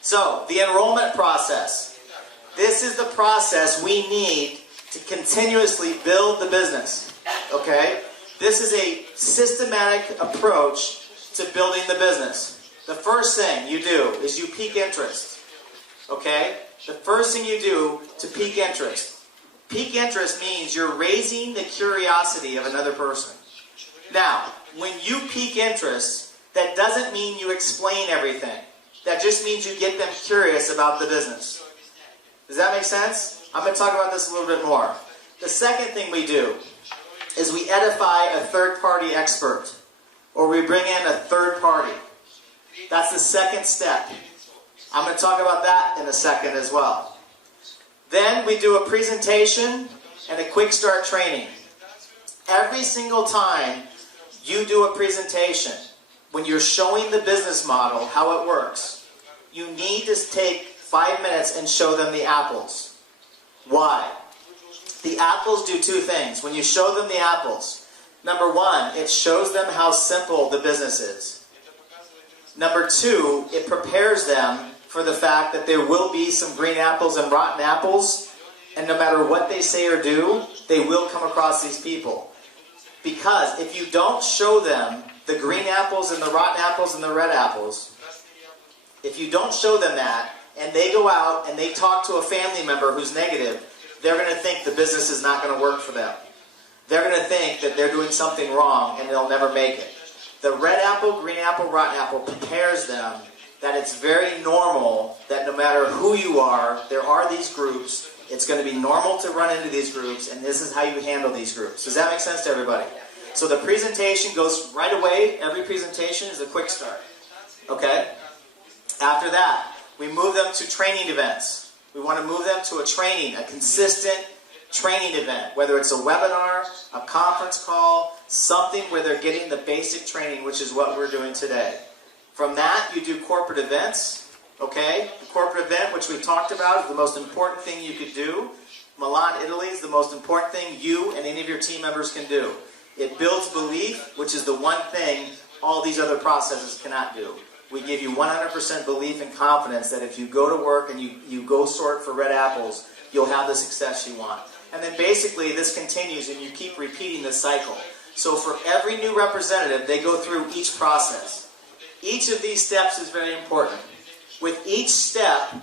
So, the enrollment process. This is the process we need to continuously build the business. Okay? This is a systematic approach to building the business. The first thing you do is you pique interest. Okay? The first thing you do to pique interest. Pique interest means you're raising the curiosity of another person. Now, when you pique interest, that doesn't mean you explain everything. That just means you get them curious about the business. Does that make sense? I'm going to talk about this a little bit more. The second thing we do is we edify a third-party expert, or we bring in a third party. That's the second step. I'm going to talk about that in a second as well. Then we do a presentation and a quick start training. Every single time you do a presentation, when you're showing the business model, how it works, you need to take 5 minutes and show them the apples. Why? The apples do two things. When you show them the apples, number one, it shows them how simple the business is. Number two, it prepares them for the fact that there will be some green apples and rotten apples, and no matter what they say or do, they will come across these people. Because if you don't show them the green apples and the rotten apples and the red apples, if you don't show them that, and they go out and they talk to a family member who's negative, they're going to think the business is not going to work for them. They're going to think that they're doing something wrong and they'll never make it. The red apple, green apple, rotten apple prepares them that it's very normal that no matter who you are, there are these groups. It's going to be normal to run into these groups, and this is how you handle these groups. Does that make sense to everybody? So the presentation goes right away. Every presentation is a quick start. Okay? After that, we move them to training events. We want to move them to a training, a consistent training event, whether it's a webinar, a conference call, something where they're getting the basic training, which is what we're doing today. From that, you do corporate events. Okay? The corporate event, which we talked about, is the most important thing you could do. Milan, Italy is the most important thing you and any of your team members can do. It builds belief, which is the one thing all these other processes cannot do. We give you 100% belief and confidence that if you go to work and you go sort for red apples, you'll have the success you want. And then basically this continues and you keep repeating this cycle. So for every new representative, they go through each process. Each of these steps is very important. With each step,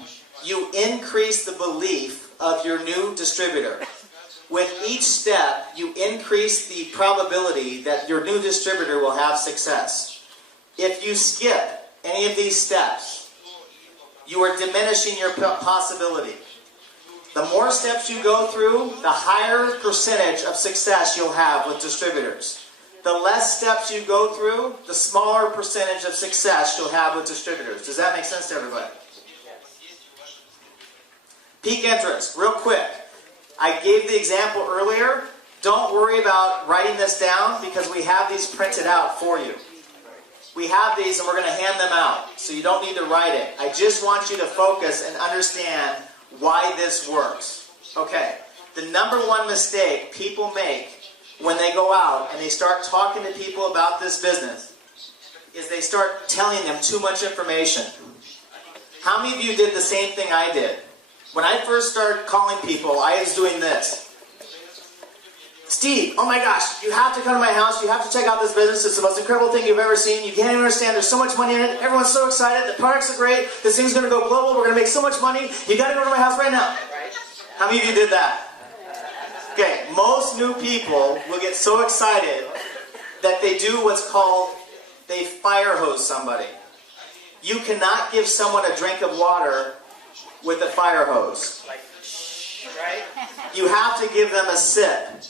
you increase the belief of your new distributor. With each step, you increase the probability that your new distributor will have success. If you skip any of these steps, you are diminishing your possibility. The more steps you go through, the higher percentage of success you'll have with distributors. The less steps you go through, the smaller percentage of success you'll have with distributors. Does that make sense to everybody? Peak interest, real quick. I gave the example earlier. Don't worry about writing this down because we have these printed out for you. We have these and we're going to hand them out, so you don't need to write it. I just want you to focus and understand why this works. Okay, the number one mistake people make when they go out and they start talking to people about this business is they start telling them too much information. How many of you did the same thing I did? When I first started calling people, I was doing this. Steve, oh my gosh, you have to come to my house, you have to check out this business, it's the most incredible thing you've ever seen, you can't even understand, there's so much money in it, everyone's so excited, the products are great, this thing's going to go global, we're going to make so much money, you got to go to my house right now. How many of you did that? Okay, most new people will get so excited that they do what's called, they fire hose somebody. You cannot give someone a drink of water with a fire hose. Right? You have to give them a sip.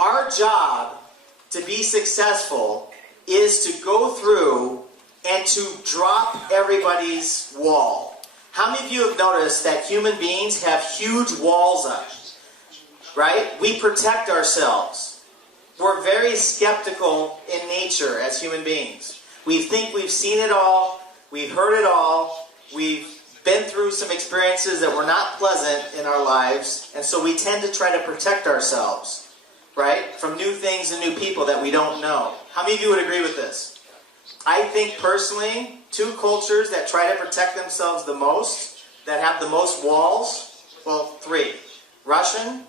Our job to be successful is to go through and to drop everybody's wall. How many of you have noticed that human beings have huge walls up? Right? We protect ourselves. We're very skeptical in nature as human beings. We think we've seen it all, we've heard it all, we've been through some experiences that were not pleasant in our lives, and so we tend to try to protect ourselves, right, from new things and new people that we don't know. How many of you would agree with this? I think personally, two cultures that try to protect themselves the most, that have the most walls, well, three. Russian,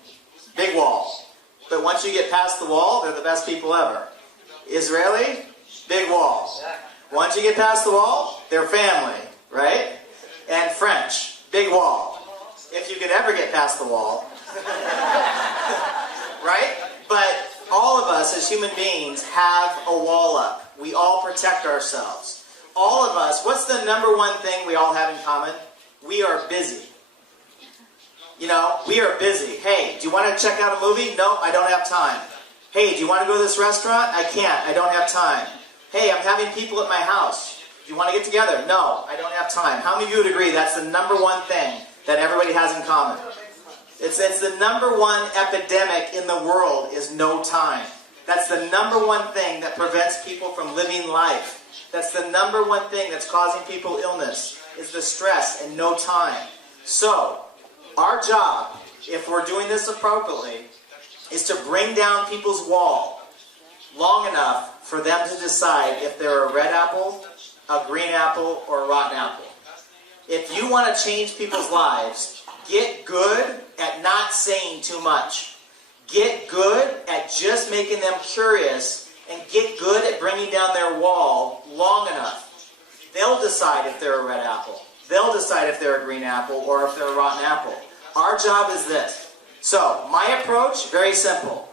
big wall. But once you get past the wall, they're the best people ever. Israeli, big wall. Once you get past the wall, they're family, right? And French, big wall. If you could ever get past the wall. Right? But all of us as human beings have a wall up. We all protect ourselves. All of us, what's the number one thing we all have in common? We are busy. You know, we are busy. Hey, do you want to check out a movie? No, I don't have time. Hey, do you want to go to this restaurant? I can't. I don't have time. Hey, I'm having people at my house. Do you want to get together? No, I don't have time. How many of you would agree that's the number one thing that everybody has in common? It's the number one epidemic in the world is no time. That's the number one thing that prevents people from living life. That's the number one thing that's causing people illness, is the stress and no time. So, our job, if we're doing this appropriately, is to bring down people's wall long enough for them to decide if they're a red apple, a green apple, or a rotten apple. If you want to change people's lives, get good at not saying too much. Get good at just making them curious, and get good at bringing down their wall long enough. They'll decide if they're a red apple. They'll decide if they're a green apple or if they're a rotten apple. Our job is this. So, my approach, very simple.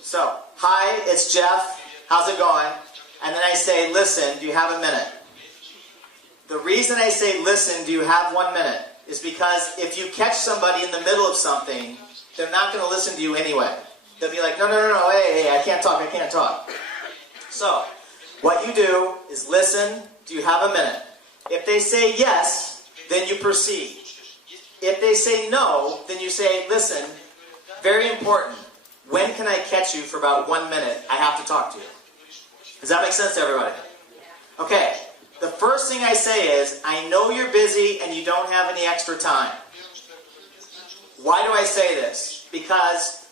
So, hi, it's Jeff. How's it going? And then I say, listen, do you have a minute? The reason I say, listen, do you have 1 minute, is because if you catch somebody in the middle of something, they're not going to listen to you anyway. They'll be like, no, hey, I can't talk. So, what you do is listen, do you have a minute? If they say yes, then you proceed. If they say no, then you say, listen, very important, when can I catch you for about 1 minute? I have to talk to you. Does that make sense to everybody? Okay, the first thing I say is, I know you're busy and you don't have any extra time. Why do I say this? Because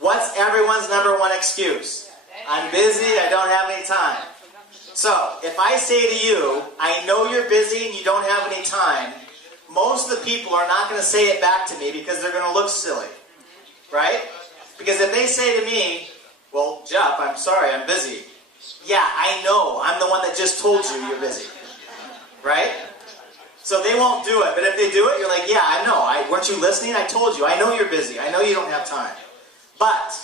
what's everyone's number one excuse? I'm busy, I don't have any time. So, if I say to you, I know you're busy and you don't have any time, most of the people are not going to say it back to me because they're going to look silly. Right? Because if they say to me, well, Jeff, I'm sorry, I'm busy. Yeah, I know, I'm the one that just told you you're busy. Right? So they won't do it. But if they do it, you're like, yeah, I know. Weren't you listening? I told you. I know you're busy. I know you don't have time. But,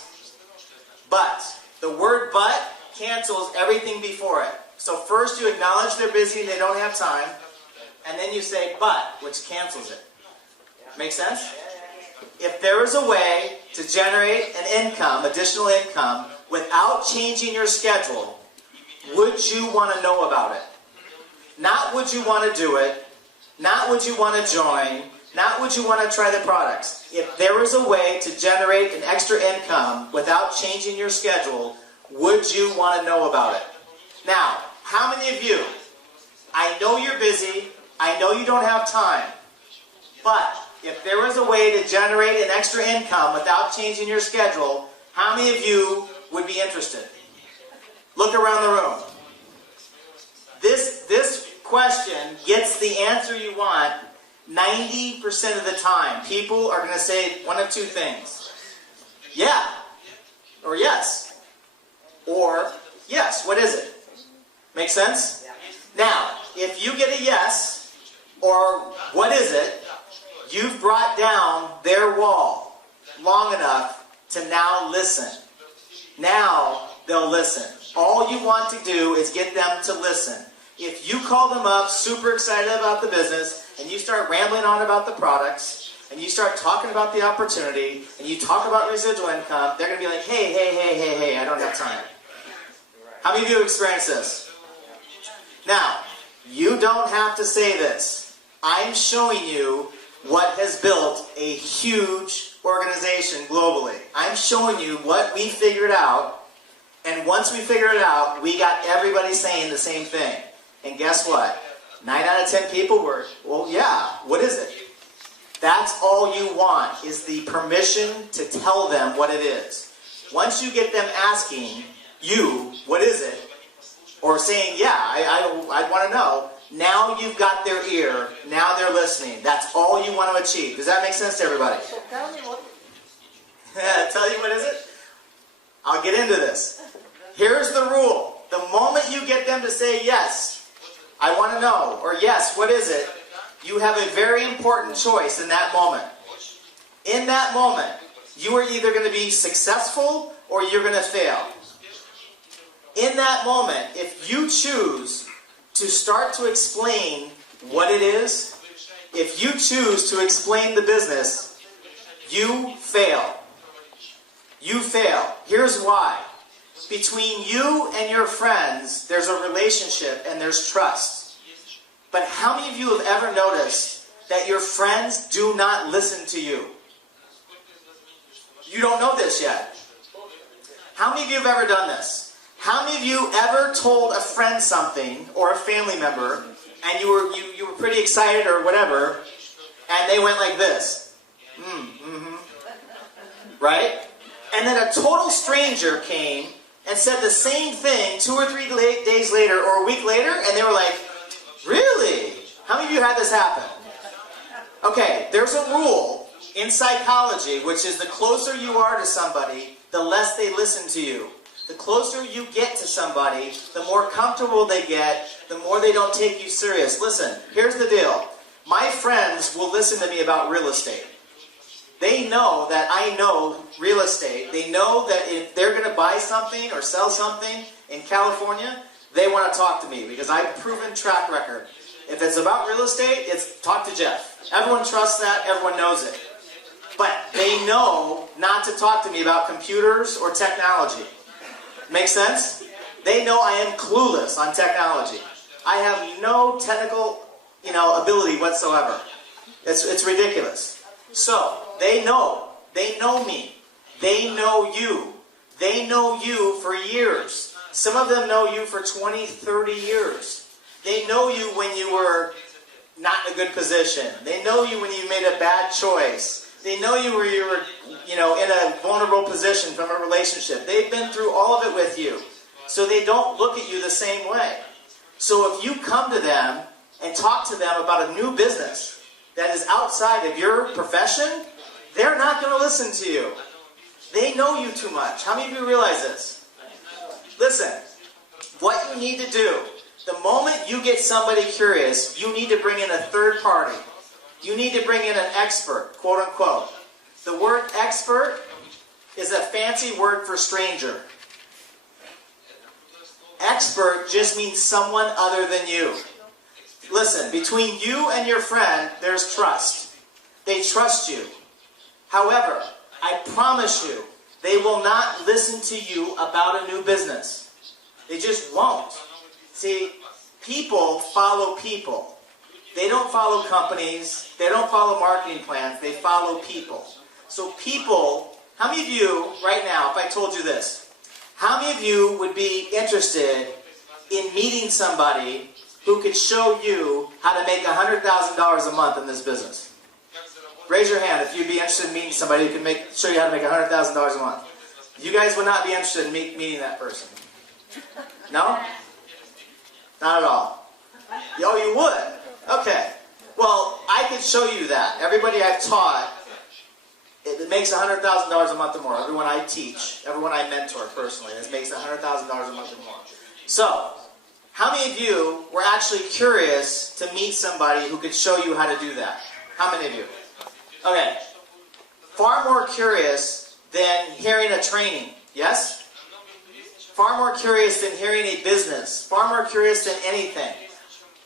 the word but cancels everything before it. So first you acknowledge they're busy and they don't have time. And then you say but, which cancels it. Make sense? If there is a way to generate an income, additional income, without changing your schedule, would you want to know about it? Not would you want to do it, not would you want to join, not would you want to try the products. If there is a way to generate an extra income without changing your schedule, would you want to know about it? Now, how many of you, I know you're busy, I know you don't have time, but if there was a way to generate an extra income without changing your schedule, how many of you would be interested? Look around the room. This question gets the answer you want 90% of the time. People are going to say one of two things. Yeah, or yes. Or yes, what is it? Make sense? Now, if you get a yes, or what is it, you've brought down their wall long enough to now listen. Now they'll listen. All you want to do is get them to listen. If you call them up super excited about the business and you start rambling on about the products and you start talking about the opportunity and you talk about residual income, they're going to be like, hey, I don't have time. How many of you have experienced this? Now, you don't have to say this. I'm showing you what has built a huge organization globally. I'm showing you what we figured out, and once we figured it out, we got everybody saying the same thing. And guess what? 9 out of 10 people were, well, yeah, what is it? That's all you want, is the permission to tell them what it is. Once you get them asking you, what is it? or saying, yeah, I want to know, now you've got their ear, now they're listening. That's all you want to achieve. Does that make sense to everybody? So tell me what. Tell you what is it? I'll get into this. Here's the rule. The moment you get them to say yes, I want to know, or yes, what is it? You have a very important choice in that moment. In that moment, you are either going to be successful or you're going to fail. In that moment, if you choose to start to explain what it is, if you choose to explain the business, you fail. You fail. Here's why. Between you and your friends, there's a relationship and there's trust. But how many of you have ever noticed that your friends do not listen to you? You don't know this yet. How many of you have ever done this? How many of you ever told a friend something or a family member and you were pretty excited or whatever and they went like this? Right? And then a total stranger came and said the same thing 2 or 3 days later or a week later and they were like, really? How many of you had this happen? Okay, there's a rule in psychology, which is the closer you are to somebody, the less they listen to you. The closer you get to somebody, the more comfortable they get, the more they don't take you serious. Listen, here's the deal. My friends will listen to me about real estate. They know that I know real estate. They know that if they're going to buy something or sell something in California, they want to talk to me because I have a proven track record. If it's about real estate, it's talk to Jeff. Everyone trusts that. Everyone knows it. But they know not to talk to me about computers or technology. Make sense? They know I am clueless on technology. I have no technical, ability whatsoever. It's ridiculous. So, they know. They know me. They know you. They know you for years. Some of them know you for 20, 30 years. They know you when you were not in a good position. They know you when you made a bad choice. They know you where you were, in a vulnerable position from a relationship. They've been through all of it with you. So they don't look at you the same way. So if you come to them and talk to them about a new business that is outside of your profession, they're not going to listen to you. They know you too much. How many of you realize this? Listen, what you need to do, the moment you get somebody curious, you need to bring in a third party. You need to bring in an expert, quote unquote. The word expert is a fancy word for stranger. Expert just means someone other than you. Listen, between you and your friend, there's trust. They trust you. However, I promise you, they will not listen to you about a new business. They just won't. See, people follow people. They don't follow companies. They don't follow marketing plans. They follow people. So people, how many of you, right now, if I told you this, how many of you would be interested in meeting somebody who could show you how to make $100,000 a month in this business? Raise your hand if you'd be interested in meeting somebody who can show you how to make $100,000 a month. You guys would not be interested in meeting that person. No? Not at all. Oh, you would? Okay. Well, I could show you that. Everybody I've taught, it makes $100,000 a month or more. Everyone I teach, everyone I mentor personally, it makes $100,000 a month or more. So, how many of you were actually curious to meet somebody who could show you how to do that? How many of you? Okay. Far more curious than hearing a training. Yes? Far more curious than hearing a business. Far more curious than anything.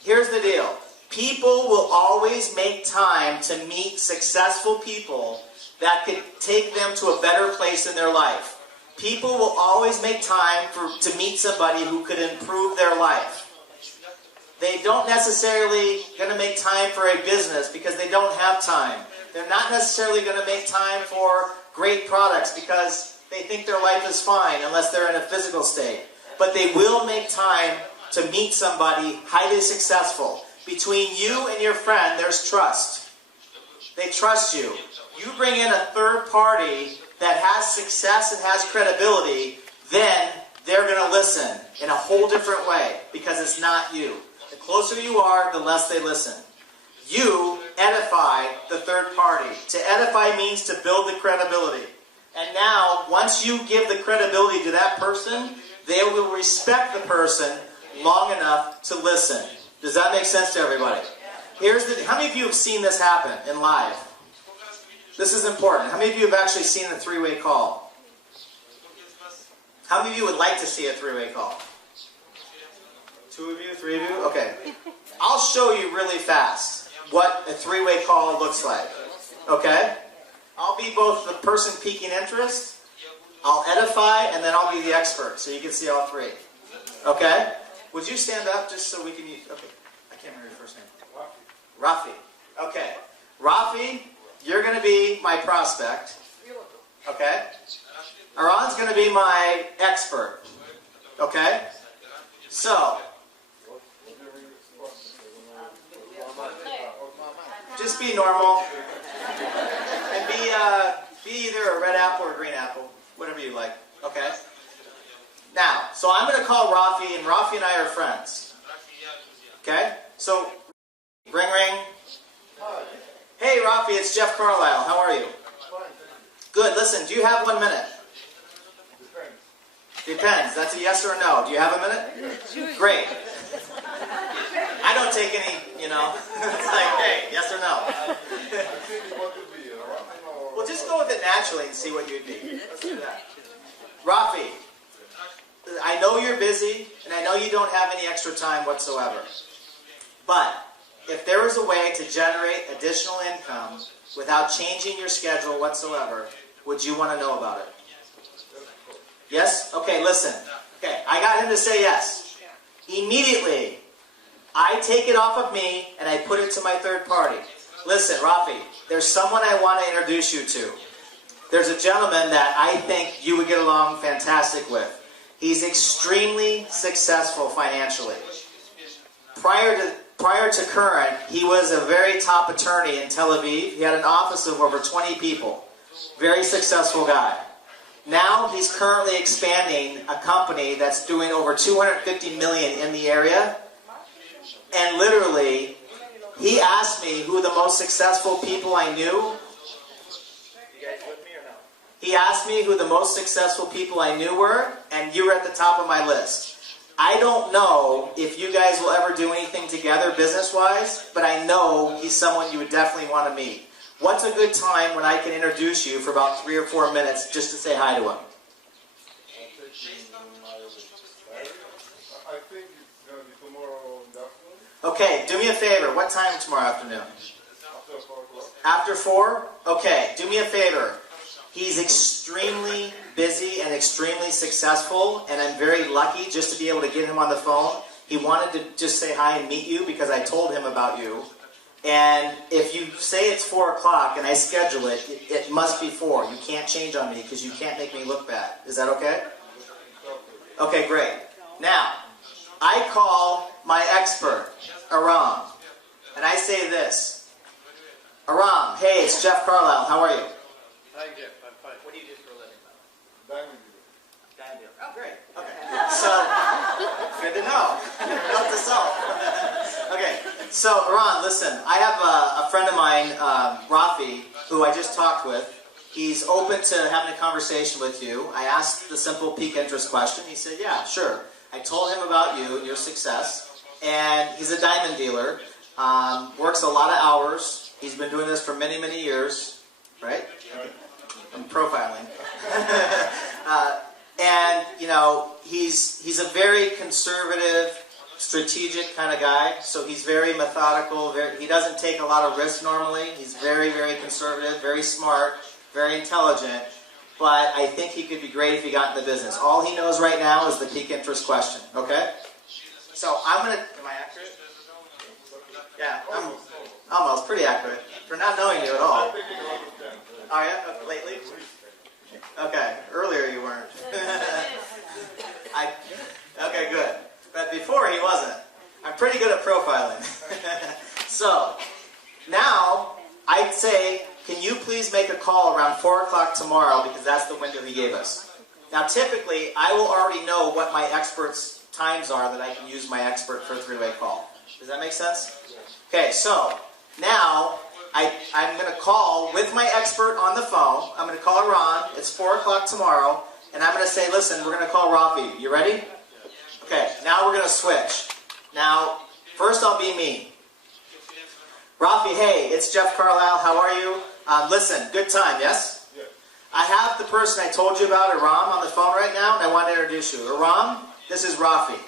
Here's the deal. People will always make time to meet successful people that could take them to a better place in their life. People will always make time to meet somebody who could improve their life. They don't necessarily going to make time for a business because they don't have time. They're not necessarily going to make time for great products because they think their life is fine unless they're in a physical state. But they will make time to meet somebody highly successful. Between you and your friend, there's trust. They trust you. You bring in a third party that has success and has credibility, then they're going to listen in a whole different way because it's not you. The closer you are, the less they listen. You edify the third party. To edify means to build the credibility. And now, once you give the credibility to that person, they will respect the person long enough to listen. Does that make sense to everybody? How many of you have seen this happen in live? This is important. How many of you have actually seen a three-way call? How many of you would like to see a three-way call? 2 of you? 3 of you? Okay. I'll show you really fast what a three-way call looks like. Okay? I'll be both the person piquing interest, I'll edify, and then I'll be the expert, so you can see all three. Okay? Would you stand up just so we can use... Okay. I can't remember your first name. Rafi. Okay. Rafi, you're going to be my prospect. Okay? Aran's going to be my expert. Okay? So, just be normal. And be either a red apple or a green apple. Whatever you like. Okay? Now, so I'm going to call Rafi, and Rafi and I are friends. Okay? So, ring ring. Hey Rafi, it's Jeff Carlisle. How are you? Good. Listen, do you have 1 minute? Depends. That's a yes or a no. Do you have a minute? Great. I don't take any, it's like, hey, yes or no. Well, just go with it naturally and see what you'd be. Let's do that. Rafi, I know you're busy, and I know you don't have any extra time whatsoever. But if there was a way to generate additional income without changing your schedule whatsoever, would you want to know about it? Yes? Okay, listen. Okay, I got him to say yes. Immediately, I take it off of me and I put it to my third party. Listen, Rafi, there's someone I want to introduce you to. There's a gentleman that I think you would get along fantastic with. He's extremely successful financially. Prior to current, he was a very top attorney in Tel Aviv. He had an office of over 20 people. Very successful guy. Now he's currently expanding a company that's doing over $250 million in the area. And literally, he asked me who the most successful people I knew. You guys with me or no? He asked me who the most successful people I knew were, and you were at the top of my list. I don't know if you guys will ever do anything together business-wise, but I know he's someone you would definitely want to meet. What's a good time when I can introduce you for about 3 or 4 minutes just to say hi to him? I think it's going to be tomorrow in the afternoon. Okay, do me a favor. What time tomorrow afternoon? After 4 o'clock. After 4? Okay, do me a favor. He's extremely busy and extremely successful, and I'm very lucky just to be able to get him on the phone. He wanted to just say hi and meet you because I told him about you. And if you say it's 4 o'clock and I schedule it, it must be 4. You can't change on me because you can't make me look bad. Is that okay? Okay, great. Now, I call my expert, Aram, and I say this. Aram, hey, it's Jeff Carlisle. How are you? Hi, Jeff. I'm fine. What do you do for a living? Diamond Diamond. Oh, great. Okay. So, good to know. Note to self. Okay. So, Aram, listen. I have a friend of mine, Rafi, who I just talked with. He's open to having a conversation with you. I asked the simple pique interest question. He said, yeah, sure. I told him about you and your success. And he's a diamond dealer. Works a lot of hours. He's been doing this for many, many years. Right? Okay. I'm profiling. And, he's a very conservative, strategic kind of guy. So he's very methodical. He doesn't take a lot of risks normally. He's very, very conservative, very smart, very intelligent. But I think he could be great if he got in the business. All he knows right now is the peak interest question. Okay? So I'm going to... Am I accurate? Yeah, I'm almost pretty accurate. For not knowing you at all. Are you? Lately? Okay. Earlier you weren't. Okay, good. But before he wasn't. I'm pretty good at profiling. So, now, I'd say, can you please make a call around 4 o'clock tomorrow because that's the window he gave us. Now typically, I will already know what my expert's times are that I can use my expert for a three-way call. Does that make sense? Okay, so now I'm going to call with my expert on the phone. I'm going to call Ron. It's 4 o'clock tomorrow. And I'm going to say, listen, we're going to call Rafi. You ready? Okay, now we're going to switch. Now, first I'll be me. Rafi, hey, it's Jeff Carlisle. How are you? Listen, good time, yes? Yeah. I have the person I told you about, Aram, on the phone right now, and I want to introduce you. Aram, this is Rafi.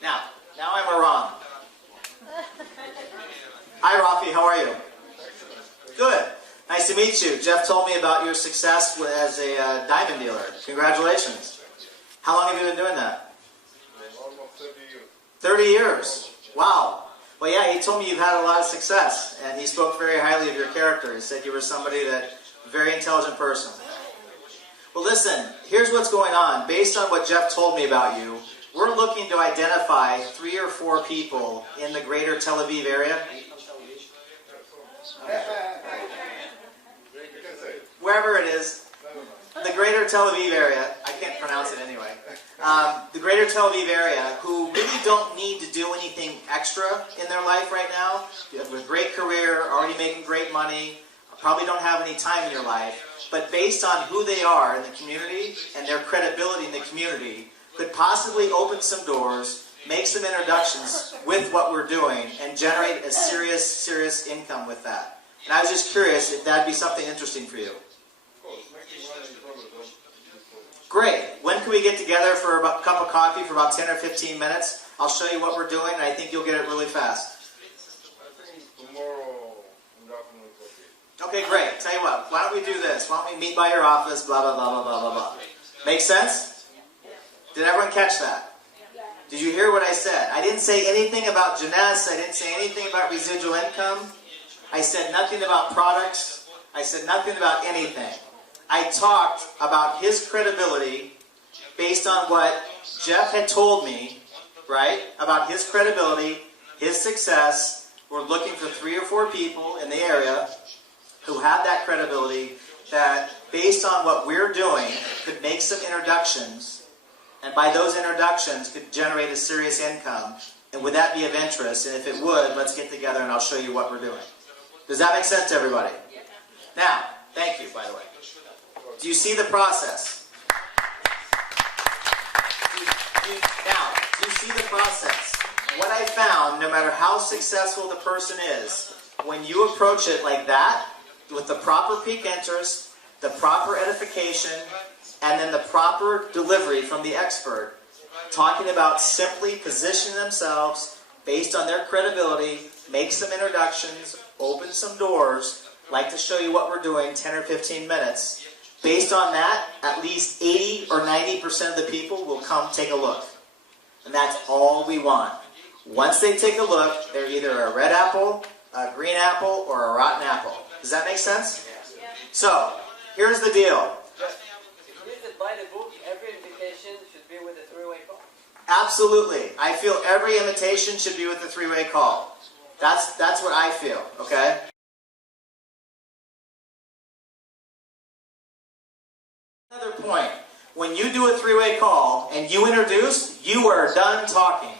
Now I'm Aram. Hi, Rafi, how are you? Good. Nice to meet you. Jeff told me about your success as a diamond dealer. Congratulations. How long have you been doing that? Almost 30 years. 30 years. Wow. Well, yeah, he told me you've had a lot of success, and he spoke very highly of your character. He said you were somebody very intelligent person. Well, listen, here's what's going on. Based on what Jeff told me about you, we're looking to identify 3 or 4 people in the greater Tel Aviv area. Wherever it is, the greater Tel Aviv area, I can't pronounce it anyway, the greater Tel Aviv area who really don't need to do anything extra in their life right now. You have a great career, already making great money, probably don't have any time in your life, but based on who they are in the community and their credibility in the community, could possibly open some doors, make some introductions with what we're doing, and generate a serious income with that. And I was just curious if that'd be something interesting for you. Great. When can we get together for a cup of coffee for about 10 or 15 minutes? I'll show you what we're doing, and I think you'll get it really fast. I think tomorrow in the afternoon is okay. Okay, great. Tell you what, why don't we do this? Why don't we meet by your office, blah, blah, blah, blah, blah, blah, blah. Make sense? Did everyone catch that? Did you hear what I said? I didn't say anything about Jeunesse. I didn't say anything about residual income. I said nothing about products. I said nothing about anything. I talked about his credibility based on what Jeff had told me, right? About his credibility, his success. We're looking for 3 or 4 people in the area who have that credibility that, based on what we're doing, could make some introductions, and by those introductions could generate a serious income. And would that be of interest? And if it would, let's get together and I'll show you what we're doing. Does that make sense to everybody? Now, thank you, by the way. Do you see the process? Do you see the process? What I found, no matter how successful the person is, when you approach it like that, with the proper peak interest, the proper edification, and then the proper delivery from the expert, talking about simply positioning themselves based on their credibility, make some introductions, open some doors, like to show you what we're doing, 10 or 15 minutes. Based on that, at least 80 or 90% of the people will come take a look. And that's all we want. Once they take a look, they're either a red apple, a green apple, or a rotten apple. Does that make sense? Yeah. So, here's the deal. If you read by the book, every invitation should be with a 3-way call. Absolutely. I feel every invitation should be with a 3-way call. That's what I feel, okay? Another point. When you do a 3-way call and you introduce, you are done talking.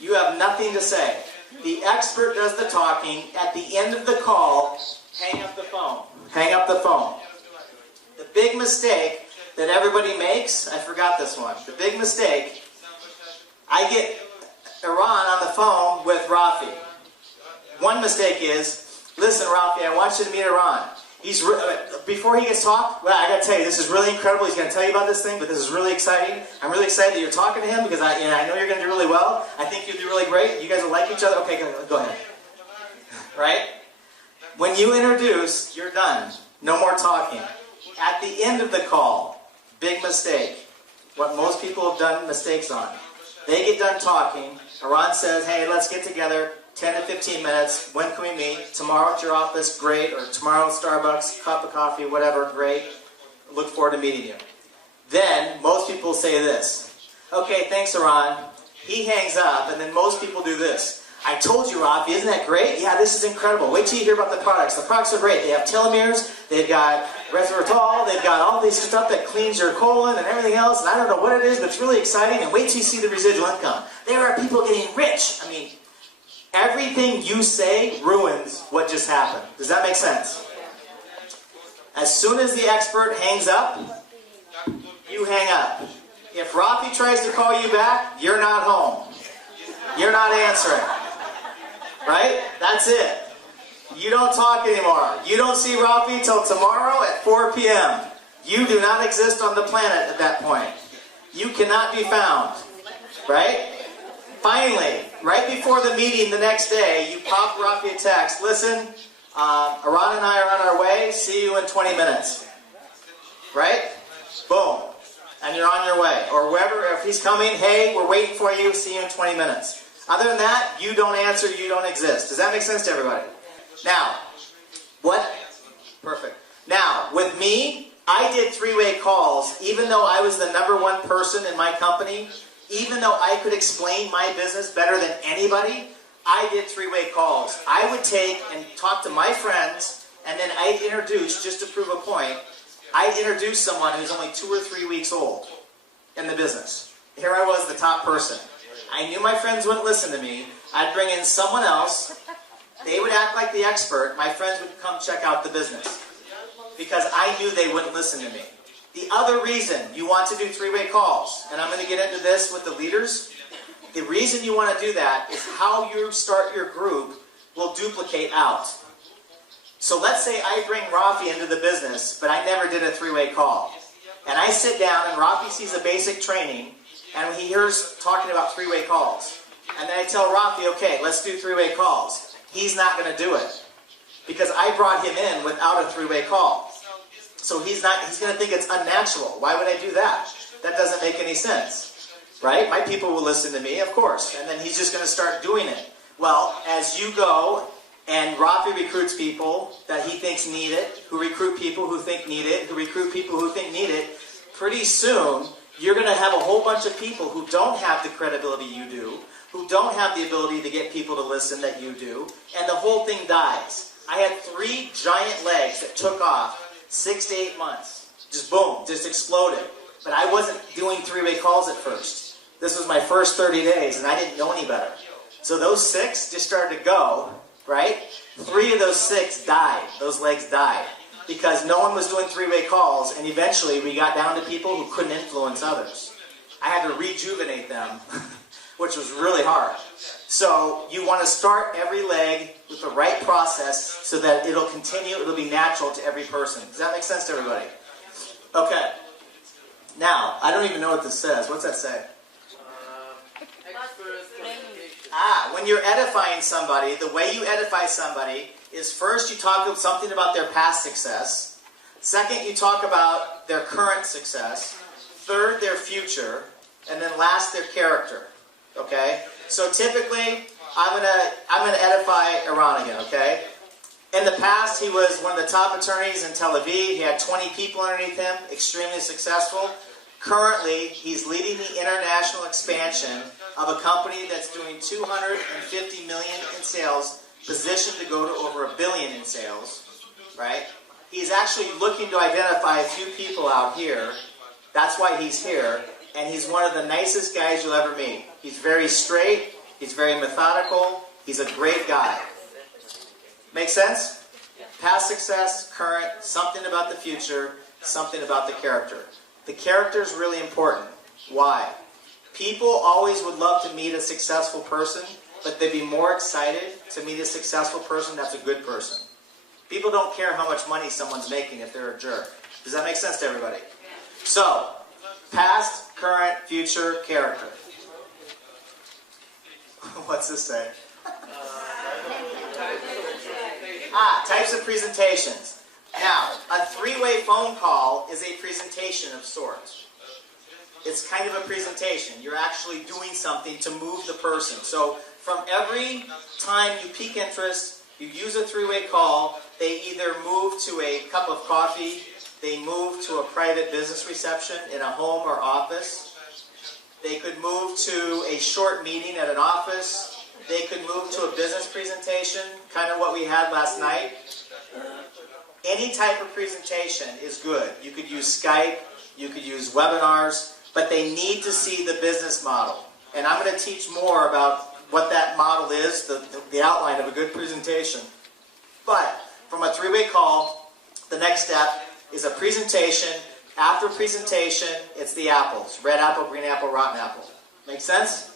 You have nothing to say. The expert does the talking. At the end of the call, hang up the phone. Hang up the phone. The big mistake that everybody makes, I forgot this one. The big mistake, I get Iran on the phone with Rafi. One mistake is, listen Rafi, I want you to meet Iran. Before he gets talked, well, I got to tell you, this is really incredible. He's going to tell you about this thing, but this is really exciting. I'm really excited that you're talking to him because I know you're going to do really well. I think you'll do really great. You guys will like each other. Okay, go ahead. Right? When you introduce, you're done. No more talking. At the end of the call, big mistake. What most people have done mistakes on. They get done talking. Iran says, hey, let's get together. 10 to 15 minutes. When can we meet? Tomorrow at your office, great. Or tomorrow at Starbucks, cup of coffee, whatever, great. Look forward to meeting you. Then, most people say this. Okay, thanks, Iran. He hangs up, and then most people do this. I told you, Rafi, isn't that great? Yeah, this is incredible. Wait till you hear about the products. The products are great. They have telomeres, they've got resveratrol, they've got all this stuff that cleans your colon and everything else, and I don't know what it is, but it's really exciting, and wait till you see the residual income. There are people getting rich. I mean, everything you say ruins what just happened. Does that make sense? As soon as the expert hangs up, you hang up. If Rafi tries to call you back, you're not home. You're not answering. Right? That's it. You don't talk anymore. You don't see Rafi till tomorrow at 4 p.m. You do not exist on the planet at that point. You cannot be found. Right? Finally, right before the meeting the next day, you pop Rafi a text. Listen, Aran and I are on our way. See you in 20 minutes. Right? Boom. And you're on your way. Or wherever, if he's coming, hey, we're waiting for you. See you in 20 minutes. Other than that, you don't answer, you don't exist. Does that make sense to everybody? Now, what? Perfect. Now, with me, I did three-way calls, even though I was the #1 person in my company, even though I could explain my business better than anybody, I did three-way calls. I would take and talk to my friends, and then I'd introduce, just to prove a point, I'd introduce someone who's only 2 or 3 weeks old in the business. Here I was, the top person. I knew my friends wouldn't listen to me. I'd bring in someone else. They would act like the expert. My friends would come check out the business. Because I knew they wouldn't listen to me. The other reason you want to do three-way calls, and I'm going to get into this with the leaders, the reason you want to do that is how you start your group will duplicate out. So let's say I bring Rafi into the business, but I never did a three-way call. And I sit down and Rafi sees a basic training, and he hears talking about three-way calls. And then I tell Rafi, okay, let's do three-way calls. He's not going to do it. Because I brought him in without a three-way call. So he's going to think it's unnatural. Why would I do that? That doesn't make any sense. Right? My people will listen to me, of course. And then he's just going to start doing it. Well, as you go, and Rafi recruits people that he thinks need it, who recruit people who think need it, who recruit people who think need it, pretty soon, you're going to have a whole bunch of people who don't have the credibility you do, who don't have the ability to get people to listen that you do, and the whole thing dies. I had 3 giant legs that took off 6 to 8 months. Just boom, just exploded. But I wasn't doing three-way calls at first. This was my first 30 days, and I didn't know any better. So those 6 just started to go, right? 3 of those 6 died. Those legs died. Because no one was doing three-way calls, and eventually we got down to people who couldn't influence others. I had to rejuvenate them, which was really hard. So you want to start every leg with the right process so that it'll continue, it'll be natural to every person. Does that make sense to everybody? Okay. Now, I don't even know what this says. What's that say? When you're edifying somebody, the way you edify somebody is first you talk something about their past success. Second, you talk about their current success. Third, their future. And then last, their character. Okay? So typically, I'm gonna edify Iran again, okay? In the past, he was one of the top attorneys in Tel Aviv. He had 20 people underneath him, extremely successful. Currently, he's leading the international expansion of a company that's doing $250 million in sales, positioned to go to over $1 billion in sales, right? He's actually looking to identify a few people out here. That's why he's here. And he's one of the nicest guys you'll ever meet. He's very straight. He's very methodical. He's a great guy. Make sense? Past success, current, something about the future, something about the character. The character is really important. Why? People always would love to meet a successful person, but they'd be more excited to meet a successful person that's a good person. People don't care how much money someone's making if they're a jerk. Does that make sense to everybody? So, past, current, future, character. What's this say? Types of presentations. Now, a three-way phone call is a presentation of sorts. It's kind of a presentation. You're actually doing something to move the person. So, from every time you pique interest, you use a three-way call, they either move to a cup of coffee, they move to a private business reception in a home or office, they could move to a short meeting at an office, They could move to a business presentation, kind of what we had last night. Any type of presentation is good. You could use Skype, you could use webinars, but they need to see the business model. And I'm going to teach more about what that model is, the outline of a good presentation. But from a three-way call, the next step is a presentation. After presentation, it's the apples. Red apple, green apple, rotten apple. Make sense?